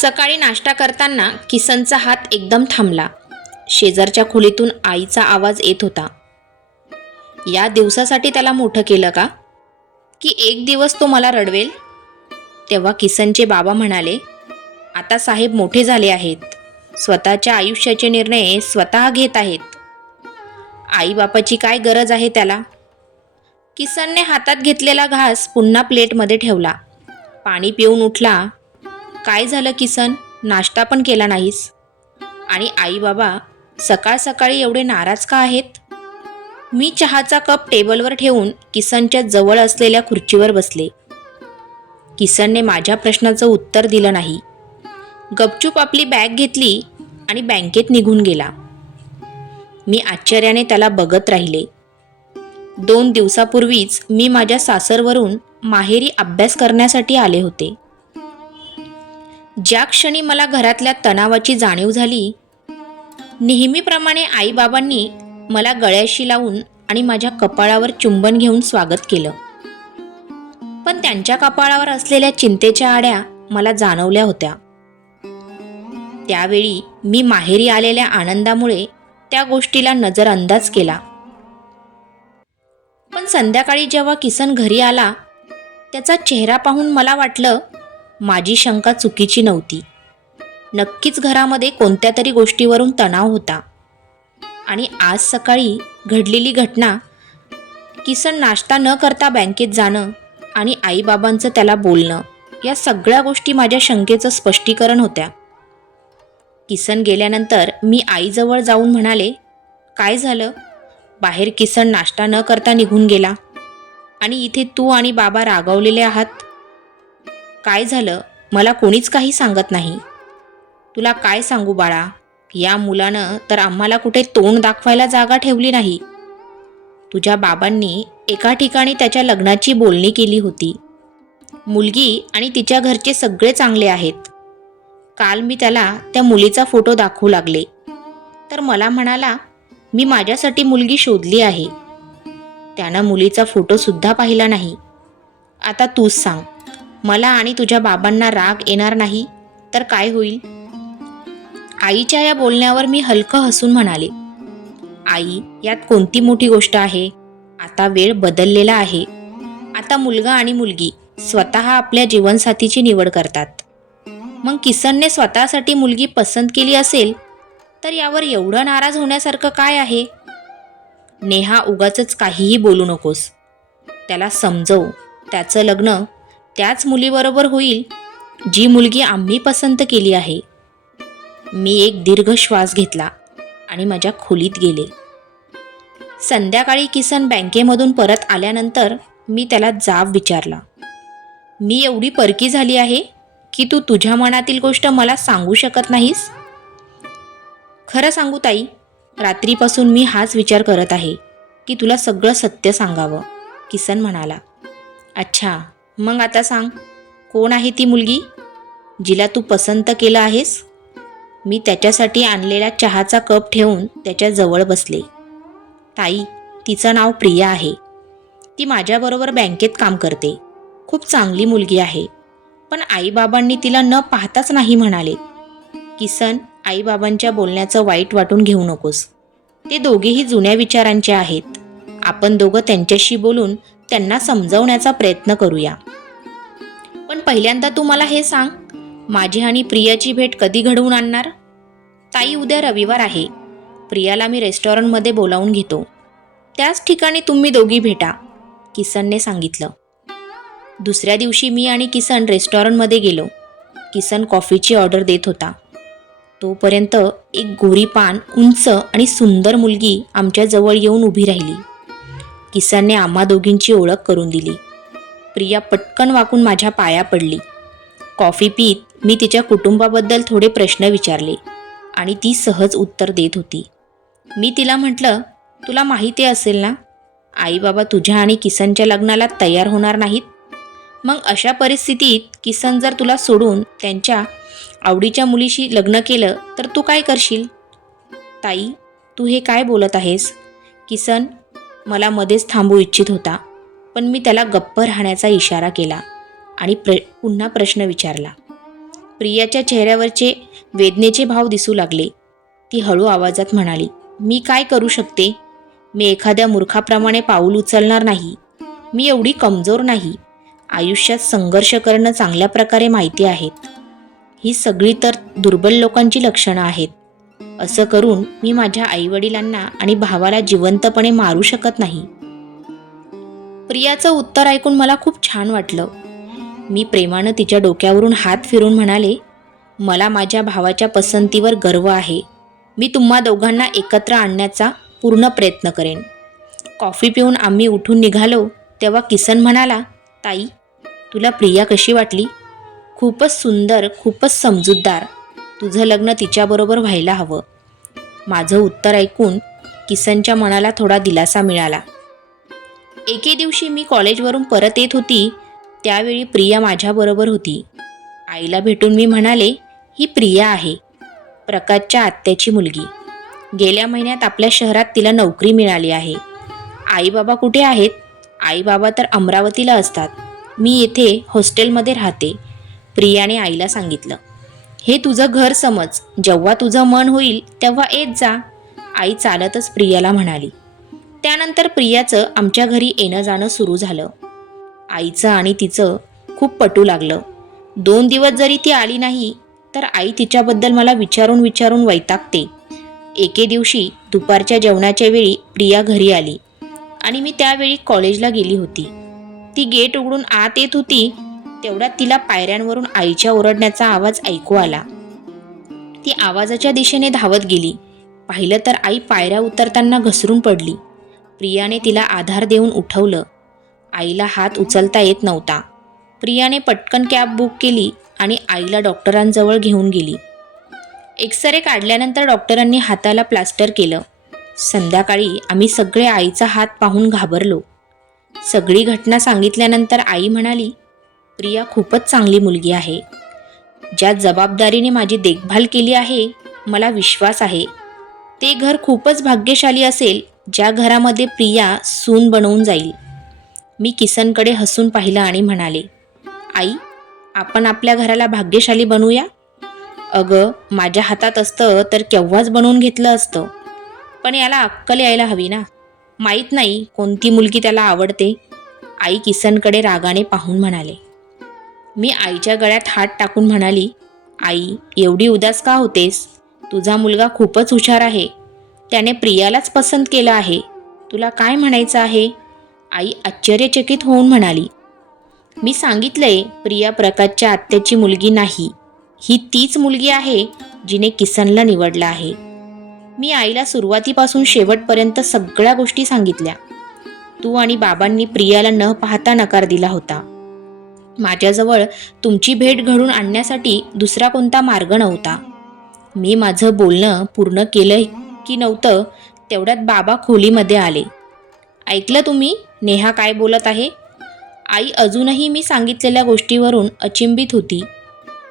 सकाळी नाश्ता करताना किसनचा हात एकदम थांबला. शेजारच्या खोलीतून आईचा आवाज येत होता. या दिवसासाठी त्याला मोठं केलं का? की एक दिवस तो मला रडवेल? तेव्हा किसनचे बाबा म्हणाले आता साहेब मोठे झाले आहेत. स्वतःच्या आयुष्याचे निर्णय स्वतः घेत आहेत. आईबापाची काय गरज आहे त्याला? किसनने हातात घेतलेला घास पुन्हा प्लेटमध्ये ठेवला. पाणी पिऊन उठला काय झालं किसन नाश्ता पण केला नाहीस. आणि आई बाबा सकाळ सकाळी एवढे नाराज का आहेत? मी चहाचा कप टेबलवर ठेवून किसनच्या जवळ असलेल्या खुर्चीवर बसले. किसनने माझ्या प्रश्नाचं उत्तर दिलं नाही. गपचूप आपली बॅग घेतली आणि बँकेत निघून गेला. मी आश्चर्याने त्याला बघत राहिले. दोन दिवसापूर्वीच मी माझ्या सासरवरून माहेरी अभ्यास करण्यासाठी आले होते. ज्या क्षणी मला घरातल्या तणावाची जाणीव झाली नेहमीप्रमाणे आईबाबांनी मला गळ्याशी लावून आणि माझ्या कपाळावर चुंबन घेऊन स्वागत केलं. पण त्यांच्या कपाळावर असलेल्या चिंतेच्या आड्या मला जाणवल्या होत्या. त्यावेळी मी माहेरी आलेल्या आनंदामुळे त्या गोष्टीला नजरअंदाज केला. पण संध्याकाळी जेव्हा किसन घरी आला त्याचा चेहरा पाहून मला वाटलं माझी शंका चुकीची नव्हती. नक्कीच घरामध्ये कोणत्या तरी गोष्टीवरून तणाव होता. आणि आज सकाळी घडलेली घटना किसन नाश्ता न करता बँकेत जाणं आणि आईबाबांचं त्याला बोलणं या सगळ्या गोष्टी माझ्या शंकेचं स्पष्टीकरण होत्या. किसन गेल्यानंतर मी आईजवळ जाऊन म्हणाले काय झालं? बाहेर किसन नाश्ता न करता निघून गेला. आणि इथे तू आणि बाबा रागावलेले आहात. काय झालं मला कोणीच काही सांगत नाही. तुला काय सांगू बाळा? या मुलानं तर आम्हाला कुठे तोंड दाखवायला जागा ठेवली नाही. तुझ्या बाबांनी एका ठिकाणी त्याच्या लग्नाची बोलणी केली होती. मुलगी आणि तिच्या घरचे सगळे चांगले आहेत. काल मी त्याला त्या मुलीचा फोटो दाखवू लागले. तर मला म्हणाला मी माझ्यासाठी मुलगी शोधली आहे. त्यानं मुलीचा फोटोसुद्धा पाहिला नाही. आता तूच सांग. मला आणि तुझ्या बाबांना राग येणार नाही तर काय होईल? आईच्या या बोलण्यावर मी हलकं हसून म्हणाले आई यात कोणती मोठी गोष्ट आहे? आता वेळ बदललेला आहे. आता मुलगा आणि मुलगी स्वतः आपल्या जीवनसाथीची निवड करतात. मग किसनने स्वतःसाठी मुलगी पसंत केली असेल तर यावर एवढं नाराज होण्यासारखं काय आहे? नेहा उगाच काहीही बोलू नकोस. त्याला समजव. त्याचं लग्न त्याच मुलीबरोबर होईल जी मुलगी आम्ही पसंत केली आहे. मी एक दीर्घ श्वास घेतला आणि माझ्या खोलीत गेले. संध्याकाळी किसन बँकेमधून परत आल्यानंतर मी त्याला जाब विचारला. मी एवढी परकी झाली आहे की तू तुझ्या मनातील गोष्ट मला सांगू शकत नाहीस? खरं सांगू ताई रात्रीपासून मी हाच विचार करत आहे की तुला सगळं सत्य सांगावं किसन म्हणाला. अच्छा मग आता सांग कोण आहे ती मुलगी जिला तू पसंत केलं आहेस? मी त्याच्यासाठी आणलेला चहाचा कप ठेवून त्याच्याजवळ बसले. ताई तिचं नाव प्रिया आहे. ती माझ्याबरोबर बँकेत काम करते. खूप चांगली मुलगी आहे. पण आईबाबांनी तिला न पाहताच नाही म्हणाले. किसन आईबाबांच्या बोलण्याचं वाईट वाटून घेऊ नकोस. ते दोघेही जुन्या विचारांचे आहेत. आपण दोघं त्यांच्याशी बोलून त्यांना समजवण्याचा प्रयत्न करूया. पण पहिल्यांदा तू मला हे सांग माझी आणि प्रियाची भेट कधी घडवून आणणार? ताई उद्या रविवार आहे. प्रियाला मी रेस्टॉरंटमध्ये बोलावून घेतो. त्याच ठिकाणी तुम्ही दोघी भेटा किसनने सांगितलं. दुसऱ्या दिवशी मी आणि किसन रेस्टॉरंटमध्ये गेलो. किसन कॉफीची ऑर्डर देत होता. तोपर्यंत एक गोरी पान उंच आणि सुंदर मुलगी आमच्याजवळ येऊन उभी राहिली. किसनने आम्हा दोघींची ओळख करून दिली. प्रिया पटकन वाकून माझ्या पाया पडली. कॉफी पीत मी तिच्या कुटुंबाबद्दल थोडे प्रश्न विचारले आणि ती सहज उत्तर देत होती. मी तिला म्हटलं तुला माहिती असेल ना आई बाबा तुझ्या आणि किसनच्या लग्नाला तयार होणार नाहीत. मग अशा परिस्थितीत किसन जर तुला सोडून त्यांच्या आवडीच्या मुलीशी लग्न केलं तर तू काय करशील? ताई तू हे काय बोलत आहेस? किसन मला मध्येच थांबू इच्छित होता पण मी त्याला गप्प राहण्याचा इशारा केला आणि प्र पुन्हा प्रश्न विचारला. प्रियाच्या चेहऱ्यावरचे वेदनेचे भाव दिसू लागले. ती हळू आवाजात म्हणाली मी काय करू शकते? मी एखाद्या मूर्खाप्रमाणे पाऊल उचलणार नाही. मी एवढी कमजोर नाही. आयुष्यात संघर्ष करणं चांगल्या प्रकारे माहिती आहेत ही सगळी तर दुर्बल लोकांची लक्षणं आहेत. असं करून मी माझ्या आईवडिलांना आणि भावाला जिवंतपणे मारू शकत नाही. प्रियाचं उत्तर ऐकून मला खूप छान वाटलं. मी प्रेमानं तिच्या डोक्यावरून हात फिरून म्हणाले मला माझ्या भावाच्या पसंतीवर गर्व आहे. मी तुम्हा दोघांना एकत्र आणण्याचा पूर्ण प्रयत्न करेन. कॉफी पिऊन आम्ही उठून निघालो तेव्हा किसन म्हणाला ताई तुला प्रिया कशी वाटली? खूपच सुंदर खूपच समजूतदार. तुझं लग्न तिच्याबरोबर व्हायला हवं. माझं उत्तर ऐकून किसनच्या मनाला थोडा दिलासा मिळाला. एके दिवशी मी कॉलेजवरून परत येत होती त्यावेळी प्रिया माझ्याबरोबर होती. आईला भेटून मी म्हणाले ही प्रिया आहे प्रकाशच्या आत्याची मुलगी. गेल्या महिन्यात आपल्या शहरात तिला नोकरी मिळाली आहे. आईबाबा कुठे आहेत? आईबाबा तर अमरावतीला असतात. मी येथे हॉस्टेलमध्ये राहते. प्रियाने आईला सांगितलं. हे तुझं घर समज. जेव्हा तुझं मन होईल तेव्हा येत जा. आई चालतच प्रियाला म्हणाली. त्यानंतर प्रियाचं आमच्या घरी येणं जाणं सुरू झालं. आईचं आणि तिचं खूप पटू लागलं. दोन दिवस जरी ती आली नाही तर आई तिच्याबद्दल मला विचारून विचारून वैतागते. एके दिवशी दुपारच्या जेवणाच्या वेळी प्रिया घरी आली. आणि मी त्यावेळी कॉलेजला गेली होती. ती गेट उघडून आत येत होती तेवढ्यात तिला पायऱ्यांवरून आईच्या ओरडण्याचा आवाज ऐकू आला. ती आवाजाच्या दिशेने धावत गेली. पाहिलं तर आई पायऱ्या उतरताना घसरून पडली. प्रियाने तिला आधार देऊन उठवलं. आईला हात उचलता येत नव्हता. प्रियाने पटकन कॅब बुक केली आणि आईला डॉक्टरांजवळ घेऊन गेली. एक्सरे काढल्यानंतर डॉक्टरांनी हाताला प्लास्टर केलं. संध्याकाळी आम्ही सगळे आईचा हात पाहून घाबरलो. सगळी घटना सांगितल्यानंतर आई म्हणाली प्रिया खूपच चांगली मुलगी आहे. ज्या जबाबदारीने माझी देखभाल केली आहे मला विश्वास आहे. ते घर खूपच भाग्यशाली असेल ज्या घरामध्ये प्रिया सून बनवून जाईल. मी किसनकडे हसून पाहिलं आणि म्हणाले आई आपण आपल्या घराला भाग्यशाली बनवूया अगं माझ्या हातात असतं तर केव्हाच बनवून घेतलं असतं? पण याला अक्कल यायला हवी ना? माहीत नाही कोणती मुलगी त्याला आवडते. आई किसनकडे रागाने पाहून म्हणाले मी आईच्या गळ्यात हात टाकून म्हणाली आई एवढी उदास का होतेस? तुझा मुलगा खूपच हुशार आहे. त्याने प्रियालाच पसंत केलं आहे. तुला काय म्हणायचं आहे? आई आश्चर्यचकित होऊन म्हणाली मी सांगितलंय प्रिया प्रकाशच्या आत्याची मुलगी नाही. ही तीच मुलगी आहे जिने किसनला निवडला आहे. मी आईला सुरुवातीपासून शेवटपर्यंत सगळ्या गोष्टी सांगितल्या. तू आणि बाबांनी प्रियाला न पाहता नकार दिला होता. माझ्याजवळ तुमची भेट घडून आणण्यासाठी दुसरा कोणता मार्ग नव्हता. मी माझं बोलणं पूर्ण केलं की नव्हतं तेवढ्यात बाबा खोलीमध्ये आले. ऐकलं तुम्ही? नेहा काय बोलत आहे? आई अजूनही मी सांगितलेल्या गोष्टीवरून अचिंबित होती.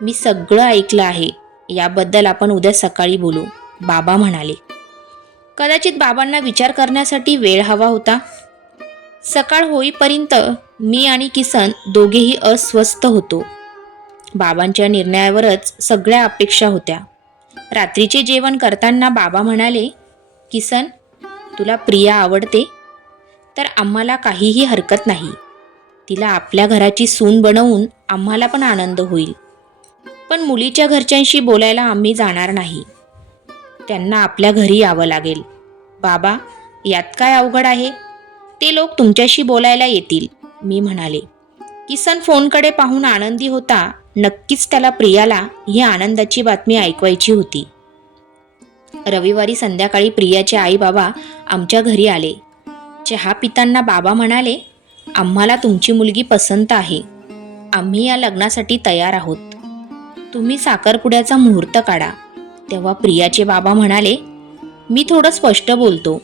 मी सगळं ऐकलं आहे. याबद्दल आपण उद्या सकाळी बोलू बाबा म्हणाले. कदाचित बाबांना विचार करण्यासाठी वेळ हवा होता. सकाळ होईपर्यंत मी आणि किसन दोघेही अस्वस्थ होतो. बाबांच्या निर्णयावरच सगळ्या अपेक्षा होत्या. रात्रीचे जेवण करताना बाबा म्हणाले किसन तुला प्रिया आवडते? तर आम्हाला काहीही हरकत नाही. तिला आपल्या घराची सून बनवून आम्हाला पण आनंद होईल. पण मुलीच्या घरच्यांशी बोलायला आम्ही जाणार नाही. त्यांना आपल्या घरी यावं लागेल. बाबा यात काय अवघड आहे? ते लोक तुमच्याशी बोलायला येतील. मी म्हणाले किसन फोनकडे पाहून आनंदी होता. नक्कीच त्याला प्रियाला ही आनंदाची बातमी ऐकवायची होती. रविवारी संध्याकाळी प्रियाचे आई बाबा आमच्या घरी आले. चहा पितांना बाबा म्हणाले आम्हाला तुमची मुलगी पसंत आहे. आम्ही या लग्नासाठी तयार आहोत. तुम्ही साखरपुड्याचा मुहूर्त काढा. तेव्हा प्रियाचे बाबा म्हणाले मी थोडं स्पष्ट बोलतो.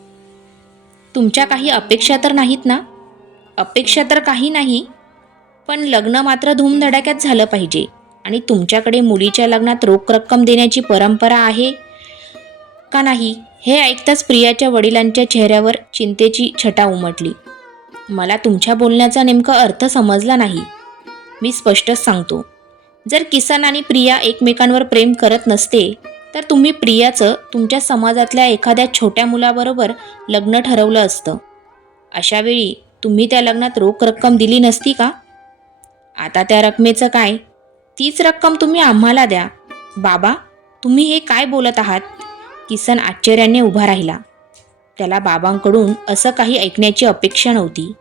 तुमच्या काही अपेक्षा तर नाहीत ना? अपेक्षा तर काही नाही पण लग्न मात्र धूमधडाक्यात झालं पाहिजे. आणि तुमच्याकडे मुलीच्या लग्नात रोख रक्कम देण्याची परंपरा आहे का नाही हे ऐकताच प्रियाच्या वडिलांच्या चेहऱ्यावर चिंतेची छटा उमटली. मला तुमच्या बोलण्याचा नेमका अर्थ समजला नाही. मी स्पष्टच सांगतो. जर किसन आणि प्रिया एकमेकांवर प्रेम करत नसते तर तुम्ही प्रियाचं तुमच्या समाजातल्या एखाद्या छोट्या मुलाबरोबर लग्न ठरवलं असतं. अशावेळी तुम्ही त्या लग्नात रोख रक्कम दिली नसती का? आता त्या रकमेचं काय? तीच रक्कम तुम्ही आम्हाला द्या. बाबा तुम्ही हे काय बोलत आहात? किसन आश्चर्याने उभा राहिला. त्याला बाबांकडून असं काही ऐकण्याची अपेक्षा नव्हती.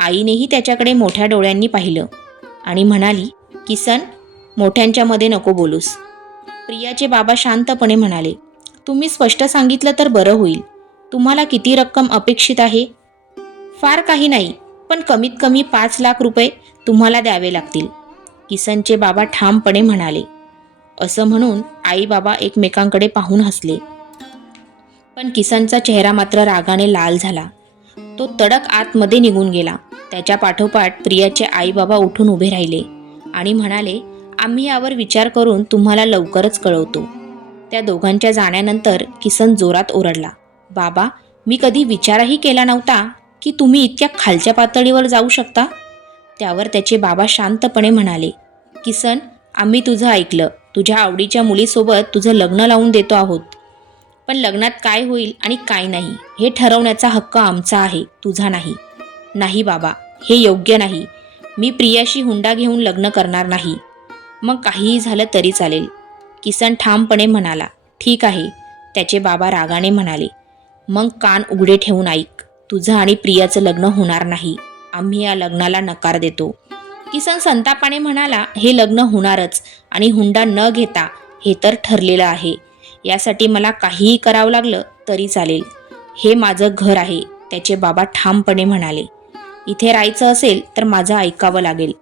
आईनेही त्याच्याकडे मोठ्या डोळ्यांनी पाहिलं आणि म्हणाली किसन मोठ्यांच्यामध्ये नको बोलूस. प्रियाचे बाबा शांतपणे म्हणाले तुम्ही स्पष्ट सांगितलं तर बरं होईल. तुम्हाला किती रक्कम अपेक्षित आहे? फार काही नाही पण कमीत कमी पाच लाख रुपये तुम्हाला द्यावे लागतील. किसनचे बाबा ठामपणे म्हणाले. असं म्हणून आई बाबा एकमेकांकडे पाहून हसले. पण किसनचा चेहरा मात्र रागाने लाल झाला. तो तडक आतमध्ये निघून गेला. त्याच्या पाठोपाठ प्रियाचे आई बाबा उठून उभे राहिले आणि म्हणाले आम्ही यावर विचार करून तुम्हाला लवकरच कळवतो. त्या दोघांच्या जाण्यानंतर किसन जोरात ओरडला बाबा मी कधी विचारही केला नव्हता की तुम्ही इतक्या खालच्या पातळीवर जाऊ शकता? त्यावर त्याचे बाबा शांतपणे म्हणाले किसन आम्ही तुझं ऐकलं. तुझ्या आवडीच्या मुलीसोबत तुझं लग्न लावून देतो आहोत. पण लग्नात काय होईल आणि काय नाही हे ठरवण्याचा हक्क आमचा आहे तुझा नाही. नाही बाबा हे योग्य नाही. मी प्रियाशी हुंडा घेऊन लग्न करणार नाही. मग काहीही झालं तरी चालेल. किसन ठामपणे म्हणाला ठीक आहे. त्याचे बाबा रागाने म्हणाले मग कान उघडे ठेवून ऐक. तुझं आणि प्रियाचं लग्न होणार नाही. आम्ही या लग्नाला नकार देतो. किसन संतापाने म्हणाला हे लग्न होणारच आणि हुंडा न घेता हे तर ठरलेलं आहे. यासाठी मला काहीही करावं लागलं तरी चालेल. हे माझं घर आहे त्याचे बाबा ठामपणे म्हणाले. इथे राहायचं असेल तर माझं ऐकावं लागेल.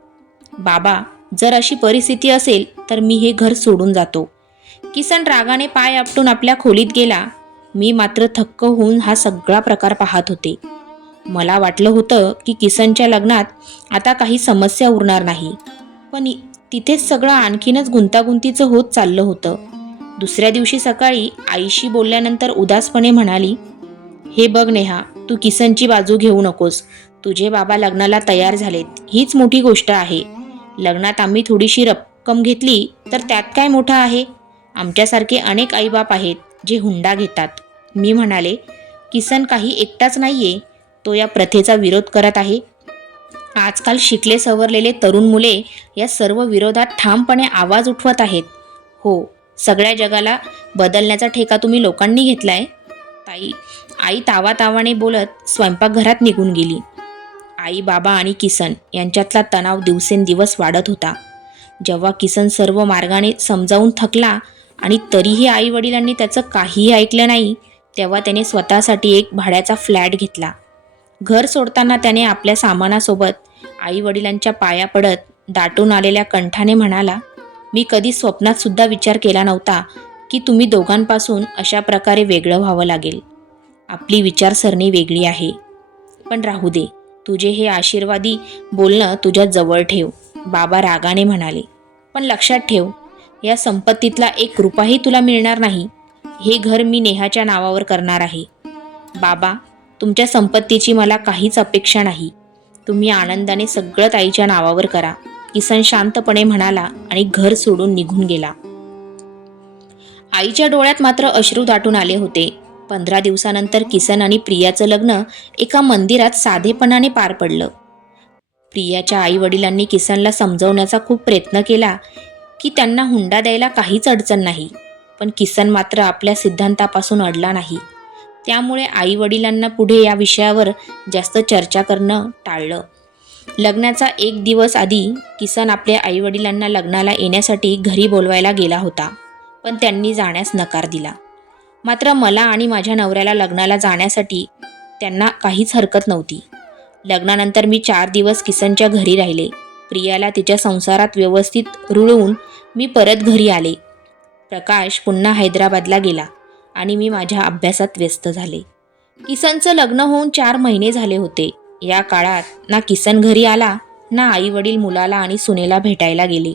बाबा जर अशी परिस्थिती असेल तर मी हे घर सोडून जातो. किसन रागाने पाय आपटून आपल्या खोलीत गेला. मी मात्र थक्क होऊन हा सगळा प्रकार पाहत होते. मला वाटलं होतं की किसनच्या लग्नात आता काही समस्या उरणार नाही. पण तिथेच सगळं आणखीनच गुंतागुंतीचं होत चाललं होतं. दुसऱ्या दिवशी सकाळी आईशी बोलल्यानंतर उदासपणे म्हणाली हे बघ नेहा तू किसनची बाजू घेऊ नकोस. तुझे बाबा लग्नाला तयार झालेत. हीच मोठी गोष्ट आहे. लग्नात आम्ही थोडीशी रक्कम घेतली तर त्यात काय मोठं आहे? आमच्यासारखे अनेक आईबाप आहेत जे हुंडा घेतात. मी म्हणाले किसन काही एकटाच नाहीये. तो या प्रथेचा विरोध करत आहे. आजकाल शिकले सवरलेले तरुण मुले या सर्व विरोधात ठामपणे आवाज उठवत आहेत. हो सगळ्या जगाला बदलण्याचा ठेका तुम्ही लोकांनी घेतलाय. ताई आई तावा तावाने बोलत स्वयंपाकघरात निघून गेली. आई बाबा आणि किसन यांच्यातला तणाव दिवसेंदिवस वाढत होता. जेव्हा किसन सर्व मार्गाने समजावून थकला आणि तरीही आई वडिलांनी त्याचं काहीही ऐकलं नाही तेव्हा त्याने स्वतःसाठी एक भाड्याचा फ्लॅट घेतला. घर सोडताना त्याने आपल्या सामानासोबत आई वडिलांच्या पाया पडत दाटून आलेल्या कंठाने म्हणाला मी कधी स्वप्नात सुद्धा विचार केला नव्हता की तुम्ही दोघांपासून अशा प्रकारे वेगळं व्हावं लागेल. आपली विचारसरणी वेगळी आहे. पण राहू दे. तुझे हे आशीर्वादी बोलणं तुझ्या जवळ ठेव बाबा रागाने म्हणाले. पण लक्षात ठेव या संपत्तीतला एक रुपाही तुला मिळणार नाही. हे घर मी नेहाच्या नावावर करणार आहे. बाबा तुमच्या संपत्तीची मला काहीच अपेक्षा नाही. तुम्ही आनंदाने सगळं ताईच्या नावावर करा. किसन शांतपणे म्हणाला आणि घर सोडून निघून गेला. आईच्या डोळ्यात मात्र अश्रू दाटून आले होते. पंधरा दिवसानंतर किसन आणि प्रियाचं लग्न एका मंदिरात साधेपणाने पार पडलं. प्रियाच्या आई वडिलांनी किसनला समजवण्याचा खूप प्रयत्न केला की त्यांना हुंडा द्यायला काहीच अडचण नाही. पण किसन मात्र आपल्या सिद्धांतापासून अडला नाही. त्यामुळे आई वडिलांना पुढे या विषयावर जास्त चर्चा करणं टाळलं. लग्नाचा एक दिवस आधी किसन आपल्या आई वडिलांना लग्नाला येण्यासाठी घरी बोलवायला गेला होता पण त्यांनी जाण्यास नकार दिला. मात्र मला आणि माझ्या नवऱ्याला लग्नाला जाण्यासाठी त्यांना काहीच हरकत नव्हती. लग्नानंतर मी चार दिवस किसनच्या घरी राहिले. प्रियाला तिच्या संसारात व्यवस्थित रुळवून मी परत घरी आले. प्रकाश पुन्हा हैदराबादला गेला आणि मी माझ्या अभ्यासात व्यस्त झाले. किसनचं लग्न होऊन चार महिने झाले होते. या काळात ना किसन घरी आला ना आई वडील मुलाला आणि सुनेला भेटायला गेले.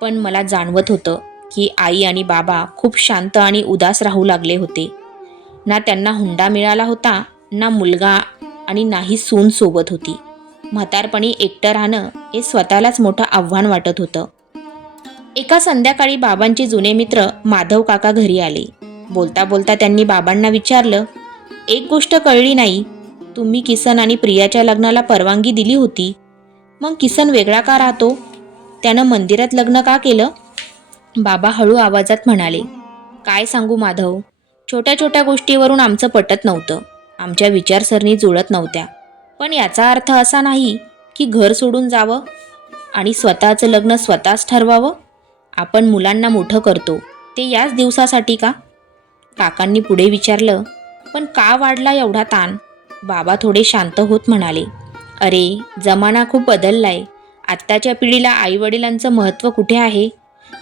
पण मला जाणवत होतं की आई आणि बाबा खूप शांत आणि उदास राहू लागले होते. ना त्यांना हुंडा मिळाला होता ना मुलगा आणि नाही सून सोबत होती. म्हातारपणी एकटं राहणं हे स्वतःलाच मोठं आव्हान वाटत होतं. एका संध्याकाळी बाबांचे जुने मित्र माधव काका घरी आले. बोलता बोलता त्यांनी बाबांना विचारलं एक गोष्ट कळली नाही. तुम्ही किसन आणि प्रियाच्या लग्नाला परवानगी दिली होती. मग किसन वेगळा का राहतो? त्यानं मंदिरात लग्न का केलं? बाबा हळू आवाजात म्हणाले काय सांगू माधव? छोट्या छोट्या गोष्टीवरून आमचं पटत नव्हतं. आमच्या विचारसरणी जुळत नव्हत्या. पण याचा अर्थ असा नाही की घर सोडून जावं आणि स्वतःचं लग्न स्वतःच ठरवावं? आपण मुलांना मोठं करतो ते याच दिवसासाठी का? काकांनी पुढे विचारलं पण का वाढला एवढा ताण? बाबा थोडे शांत होत म्हणाले अरे जमाना खूप बदललाय. आत्ताच्या पिढीला आईवडिलांचं महत्त्व कुठे आहे?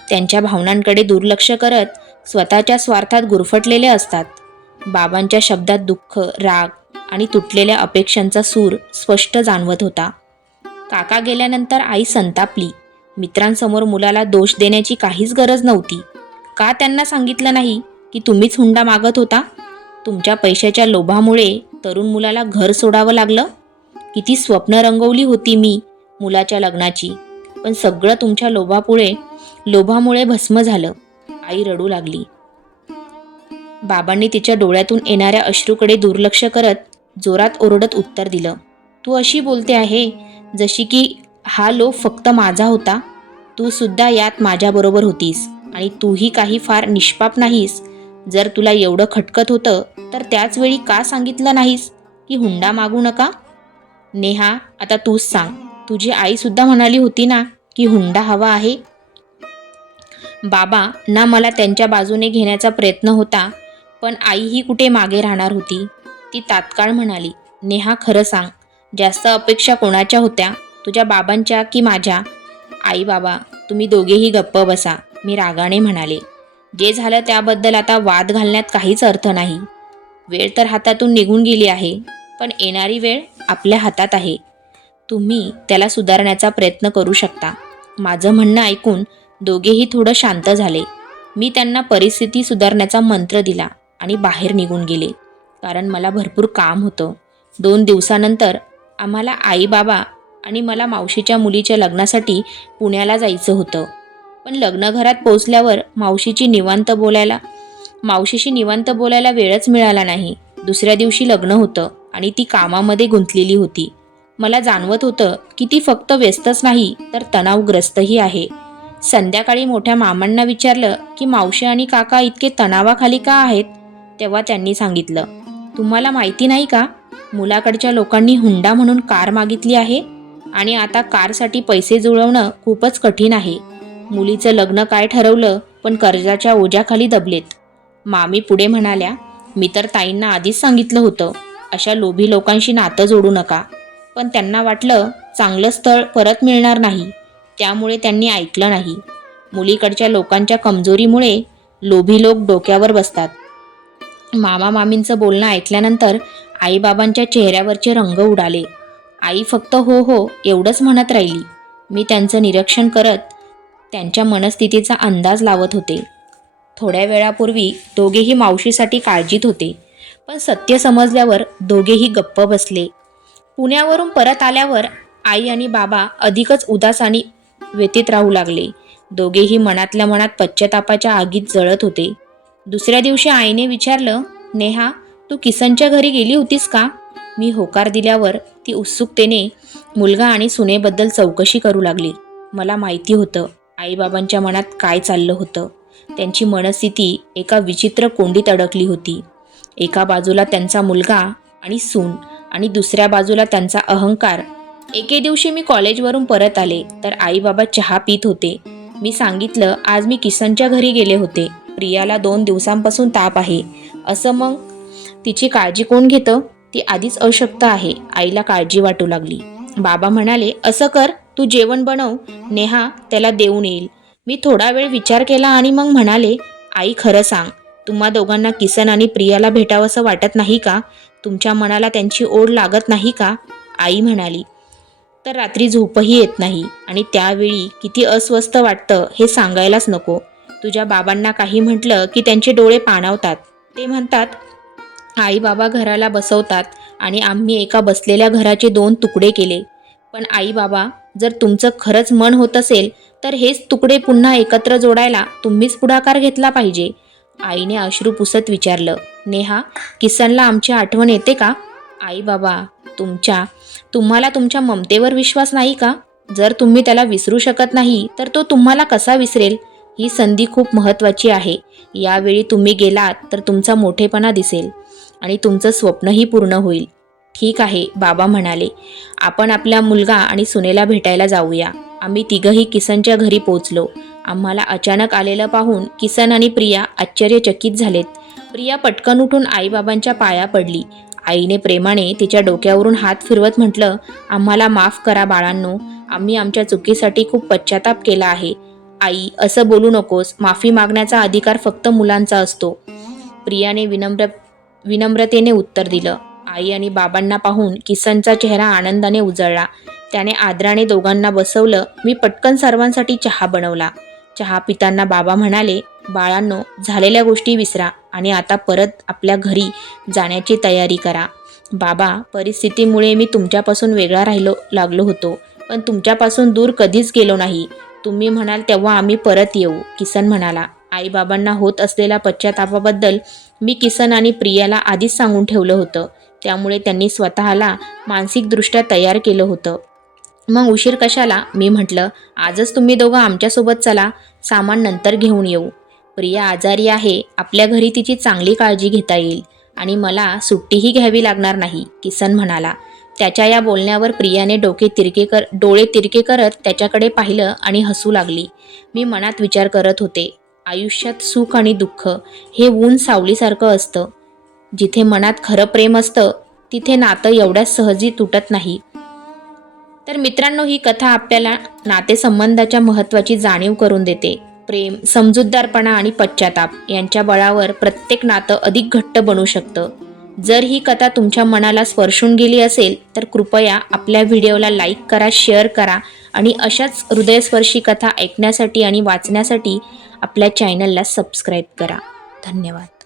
त्यांच्या भावनांकडे दुर्लक्ष करत स्वतःच्या स्वार्थात गुरफटलेले असतात. बाबांच्या शब्दात दुःख राग आणि तुटलेल्या अपेक्षांचा सूर स्पष्ट जाणवत होता. काका गेल्यानंतर आई संतापली. मित्रांसमोर मुलाला दोष देण्याची काहीच गरज नव्हती. का त्यांना सांगितलं नाही की तुम्हीच हुंडा मागत होता? तुमच्या पैशाच्या लोभामुळे तरुण मुलाला घर सोडावं लागलं? किती स्वप्न रंगवली होती मी मुलाच्या लग्नाची. पण सगळं तुमच्या लोभापुळे लोभामुळे भस्म झालं. आई रडू लागली. बाबांनी तिच्या डोळ्यातून येणाऱ्या अश्रूकडे दुर्लक्ष करत जोरात ओरडत उत्तर दिलं. तू अशी बोलते आहे जशी की हा लोभ फक्त माझा होता. तू सुद्धा यात माझ्याबरोबर होतीस आणि तूही काही फार निष्पाप नाहीस. जर तुला एवढं खटकत होतं तर त्याचवेळी का सांगितलं नाहीस? की हुंडा मागू नका? नेहा आता तूच सांग. तुझी आईसुद्धा म्हणाली होती ना की हुंडा हवा आहे? बाबा ना मला त्यांच्या बाजूने घेण्याचा प्रयत्न होता पण आईही कुठे मागे राहणार होती? ती तात्काळ म्हणाली नेहा खरं सांग. जास्त अपेक्षा कोणाच्या होत्या? तुझ्या बाबांच्या की माझ्या? आई बाबा तुम्ही दोघेही गप्प बसा मी रागाने म्हणाले. जे झालं त्याबद्दल आता वाद घालण्यात काहीच अर्थ नाही. वेळ तर हातातून निघून गेली आहे पण येणारी वेळ आपल्या हातात आहे. तुम्ही त्याला सुधारण्याचा प्रयत्न करू शकता. माझं म्हणणं ऐकून दोघेही थोडं शांत झाले. मी त्यांना परिस्थिती सुधारण्याचा मंत्र दिला आणि बाहेर निघून गेले. कारण मला भरपूर काम होतं. दोन दिवसानंतर आम्हाला आई बाबा आणि मला मावशीच्या मुलीच्या लग्नासाठी पुण्याला जायचं होतं. पण लग्नघरात पोचल्यावर मावशीची निवांत बोलायला मावशीशी निवांत बोलायला वेळच मिळाला नाही. दुसऱ्या दिवशी लग्न होतं आणि ती कामामध्ये गुंतलेली होती. मला जाणवत होतं की ती फक्त व्यस्तच नाही तर तणावग्रस्तही आहे. संध्याकाळी मोठ्या मामांना विचारलं की मावशी आणि काका इतके तणावाखाली का आहेत? तेव्हा त्यांनी सांगितलं तुम्हाला माहिती नाही का मुलाकडच्या लोकांनी हुंडा म्हणून कार मागितली आहे? आणि आता कारसाठी पैसे जुळवणं खूपच कठीण आहे. मुलीचं लग्न काय ठरवलं पण कर्जाच्या ओझ्याखाली दबलेत. मामी पुढे म्हणाल्या मी तर ताईंना आधीच सांगितलं होतं अशा लोभी लोकांशी नातं जोडू नका. पण त्यांना वाटलं चांगलं स्थळ परत मिळणार नाही. त्यामुळे त्यांनी ऐकलं नाही. मुलीकडच्या लोकांच्या कमजोरीमुळे लोभी लोक डोक्यावर बसतात. मामा मामींचं बोलणं ऐकल्यानंतर आईबाबांच्या चेहऱ्यावरचे रंग उडाले. आई फक्त हो हो एवढंच म्हणत राहिली. मी त्यांचं निरीक्षण करत त्यांच्या मनस्थितीचा अंदाज लावत होते. थोड्या वेळापूर्वी दोघेही मावशीसाठी काळजीत होते पण सत्य समजल्यावर दोघेही गप्प बसले. पुण्यावरून परत आल्यावर आई आणि बाबा अधिकच उदास आणि व्यतीत राहू लागले. दोघेही मनातल्या मनात पश्चातापाच्या आगीत जळत होते. दुसऱ्या दिवशी आईने विचारलं नेहा तू किसनच्या घरी गेली होतीस का? मी होकार दिल्यावर ती उत्सुकतेने मुलगा आणि सुनेबद्दल चौकशी करू लागली. मला माहिती होतं आईबाबांच्या मनात काय चाललं होतं. त्यांची मनस्थिती एका विचित्र कोंडीत अडकली होती. एका बाजूला त्यांचा मुलगा आणि सून आणि दुसऱ्या बाजूला त्यांचा अहंकार. एके दिवशी मी कॉलेजवरून परत आले तर आईबाबा चहा पित होते. मी सांगितलं आज मी किसनच्या घरी गेले होते. प्रियाला दोन दिवसांपासून ताप आहे. असं मग तिची काळजी कोण घेतं? ती आधीच अशक्त आहे. आईला काळजी वाटू लागली. बाबा म्हणाले असं कर तू जेवण बनव. नेहा त्याला देऊन येईल. मी थोडा वेळ विचार केला आणि मग म्हणाले आई खरं सांग. तुम्हा दोघांना किसन आणि प्रियाला भेटावंसं वाटत नाही का? तुमच्या मनाला त्यांची ओढ लागत नाही का? आई म्हणाली तर रात्री झोपही येत नाही आणि त्यावेळी किती अस्वस्थ वाटतं हे सांगायलाच नको. तुझ्या बाबांना काही म्हटलं की त्यांचे डोळे पाणावतात. ते म्हणतात आई बाबा घराला बसवतात आणि आम्ही एका बसलेल्या घराचे दोन तुकडे केले. पण आई बाबा जर तुमचं खरंच मन होत असेल तर हेच तुकडे पुन्हा एकत्र जोडायला तुम्हीच पुढाकार घेतला पाहिजे आईने अश्रू पुसत विचारलं. नेहा किसनला आमची आठवण येते का? आई बाबा तुमच्या तुम्हाला तुमच्या ममतेवर विश्वास नाही का? जर तुम्ही त्याला विसरू शकत नाही तर तो तुम्हाला कसा विसरेल? ही संधी खूप महत्त्वाची आहे. यावेळी तुम्ही गेलात तर तुमचा मोठेपणा दिसेल आणि तुमचं स्वप्नही पूर्ण होईल. ठीक आहे बाबा म्हणाले. आपण आपला मुलगा आणि सुनेला भेटायला जाऊया. आम्ही तिघंही किसनच्या घरी पोचलो. आम्हाला अचानक आलेलं पाहून किसन आणि प्रिया आश्चर्यचकित झालेत. प्रिया पटकन उठून आईबाबांच्या पाया पडली. आईने प्रेमाने तिच्या डोक्यावरून हात फिरवत म्हटलं आम्हाला माफ करा बाळांनो. आम्ही आमच्या चुकीसाठी खूप पश्चाताप केला आहे. आई असं बोलू नकोस. माफी मागण्याचा अधिकार फक्त मुलांचा असतो. प्रियाने विनम्र विनम्रतेने उत्तर दिलं. आई आणि बाबांना पाहून किसनचा चेहरा आनंदाने उजळला. त्याने आदराने दोघांना बसवलं. मी पटकन सर्वांसाठी चहा बनवला. चहा पिताना बाबा म्हणाले बाळांनो झालेल्या गोष्टी विसरा आणि आता परत आपल्या घरी जाण्याची तयारी करा. बाबा परिस्थितीमुळे मी तुमच्यापासून वेगळा राहिलो लागलो होतो. पण तुमच्यापासून दूर कधीच गेलो नाही. तुम्ही म्हणाल तेव्हा आम्ही परत येऊ किसन म्हणाला. आईबाबांना होत असलेल्या पश्चातापाबद्दल मी किसन आणि प्रियाला आधीच सांगून ठेवलं होतं. त्यामुळे त्यांनी स्वतःला मानसिकदृष्ट्या तयार केलं होतं. मग उशीर कशाला? मी म्हटलं आजच तुम्ही दोघं आमच्यासोबत चला सामान नंतर घेऊन येऊ. प्रिया आजारी आहे आपल्या घरी तिची चांगली काळजी घेता येईल आणि मला सुट्टीही घ्यावी लागणार नाही किसन म्हणाला. त्याच्या या बोलण्यावर प्रियाने डोके तिरके कर डोळे तिरके करत त्याच्याकडे पाहिलं आणि हसू लागली. मी मनात विचार करत होते आयुष्यात सुख आणि दुःख हे ऊन सावलीसारखं असतं. जिथे मनात खरं प्रेम असतं तिथे नातं एवढ्या सहजी तुटत नाही. तर मित्रांनो ही कथा आपल्याला नातेसंबंधाच्या महत्त्वाची जाणीव करून देते. प्रेम समजूतदारपणा आणि पश्चाताप यांच्या बळावर प्रत्येक नातं अधिक घट्ट बनू शकतं. जर ही कथा तुमच्या मनाला स्पर्शून गेली असेल तर कृपया आपल्या व्हिडिओला लाईक करा शेअर करा आणि अशाच हृदयस्पर्शी कथा ऐकण्यासाठी आणि वाचण्यासाठी आपल्या चॅनलला सबस्क्राईब करा. धन्यवाद.